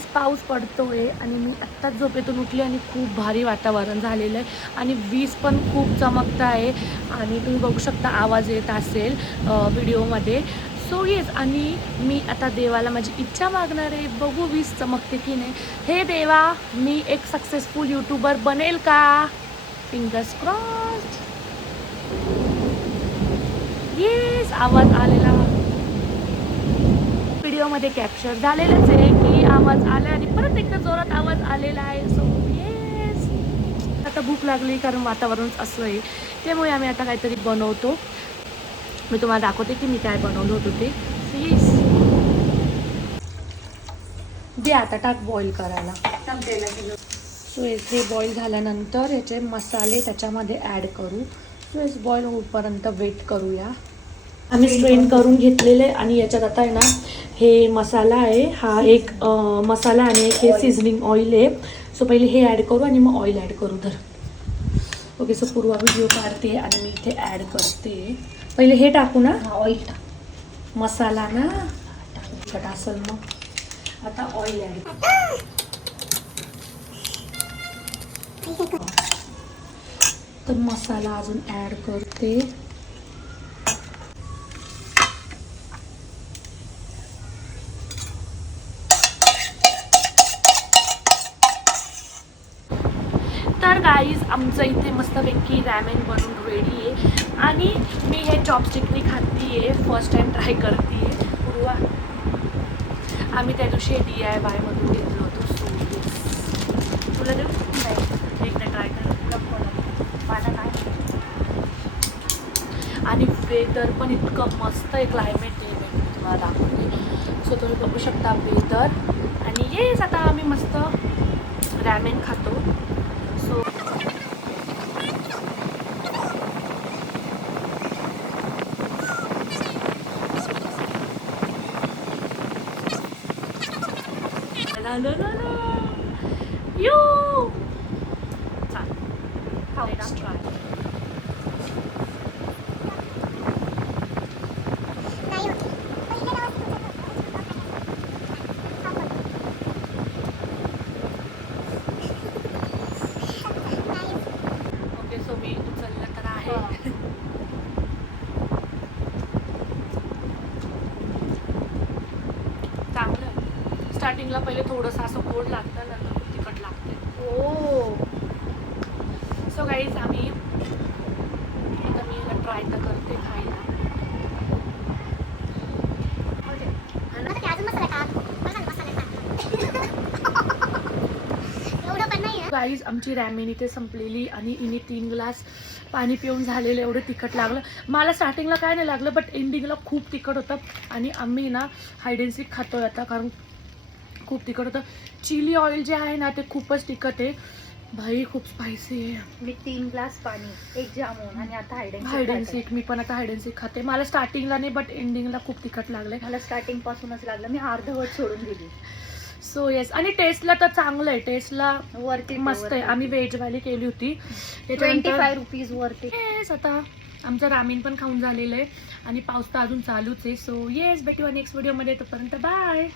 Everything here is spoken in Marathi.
गाईज पाऊस पडतोय आणि मी आत्ताच झोपेतून उठली आणि खूप भारी वातावरण झालेलं आहे आणि वीज पण खूप चमकत आहे आणि तुम्ही बघू शकता आवाज येत असेल व्हिडिओमध्ये. सो येस, आणि मी आता देवाला माझी इच्छा मागणार आहे, बघू वीज चमकते की नाही. हे देवा, मी एक सक्सेसफुल यूट्यूबर बनेल का? Fingers crossed. येस, आवाज आलेला व्हिडिओमध्ये कॅप्चर झालेलंच आहे की आवाज आला आणि परत एकदा जोरात आवाज आलेला आहे. सो येस, आता भूक लागली कारण वातावरणच असं आहे, त्यामुळे आम्ही आता काहीतरी बनवतो. मी तुम्हाला दाखवते की मी काय बनवलं होतं ते. येस, दे आता टाक बॉईल करायला. सो हे बॉईल झाल्यानंतर याचे मसाले त्याच्यामध्ये ॲड करू. सो हेच बॉईल होईपर्यंत वेट करूया. आम्ही स्ट्रेन करून घेतलेले आणि याच्यात आता आहे ना हे मसाला आहे, हा एक मसाला आणि एक हे सीझनिंग ऑइल आहे. सो पहिले हे ॲड करू आणि मग ऑइल ॲड करू. तर ओके, सो पूर्वा व्हिडिओ काढते आणि मी इथे ॲड करते. पहिले हे टाकू ना, ऑइल टाक, मसाला ना टाकू असेल. मग आता ऑइल ॲड, तर मसाला अजून ॲड करते. तर गाईज आमचं इथे मस्तपैकी रॅमेन बनून रेडी आहे आणि मी हे चॉपस्टिकनी खाती आहे, फर्स्ट टाईम ट्राय करते आहे. पूर्वा, आम्ही त्या दिवशी DIY मधून घेतलो होतो. सो तुला देऊ नाही, एकदा ट्राय कर, माझा काय. आणि वेदर पण इतकं मस्त आहे, क्लायमेट आहे, मी तुम्हाला दाखवते. सो तुम्ही बघू शकता वेदर. आणि येस, आता आम्ही मस्त रॅमेन खातो. So you let's try. Okay, so मी उचललं तर आहे. चांगलं. स्टार्टिंगला पहिले थोडंसं असं गोड लागतं, नंतर खूप तिखट लागते. हो. सो गाईज आम्ही आता मी याला ट्राय तर करते खायला. गाईज आमची रॅमेन इथे संपलेली आणि इने 3 ग्लास पाणी पिऊन झालेलं. एवढं तिखट लागलं मला. स्टार्टिंगला काय नाही लागलं, बट एंडिंगला खूप तिखट होतं. आणि आम्ही ना हाईड अँड सीक खातोय आता, कारण खूप तिखट होतं. चिली ऑइल जे आहे ना ते खूपच तिखट आहे भाई, खूप स्पायसी आहे. मी 3 ग्लास पाणी, 1 जामून आणि आता हाईड अँड सीक. मी पण आता हाईड अँड सीक खाते. मला स्टार्टिंगला नाही, बट एंडिंगला खूप तिखट लागलंय. मला स्टार्टिंग पासूनच लागलं, मी अर्धवट सोडून दिली. सो येस, आणि टेस्टला तर चांगलं आहे, टेस्टला वरती मस्त आहे. आम्ही व्हेजवाली केली होती, 25 रुपीज वरती. येस, आता आमचं रामेन पण खाऊन झालेलं आहे आणि पाऊस तर अजून चालूच आहे. सो येस, भेटूया नेक्स्ट व्हिडिओमध्ये, तोपर्यंत बाय.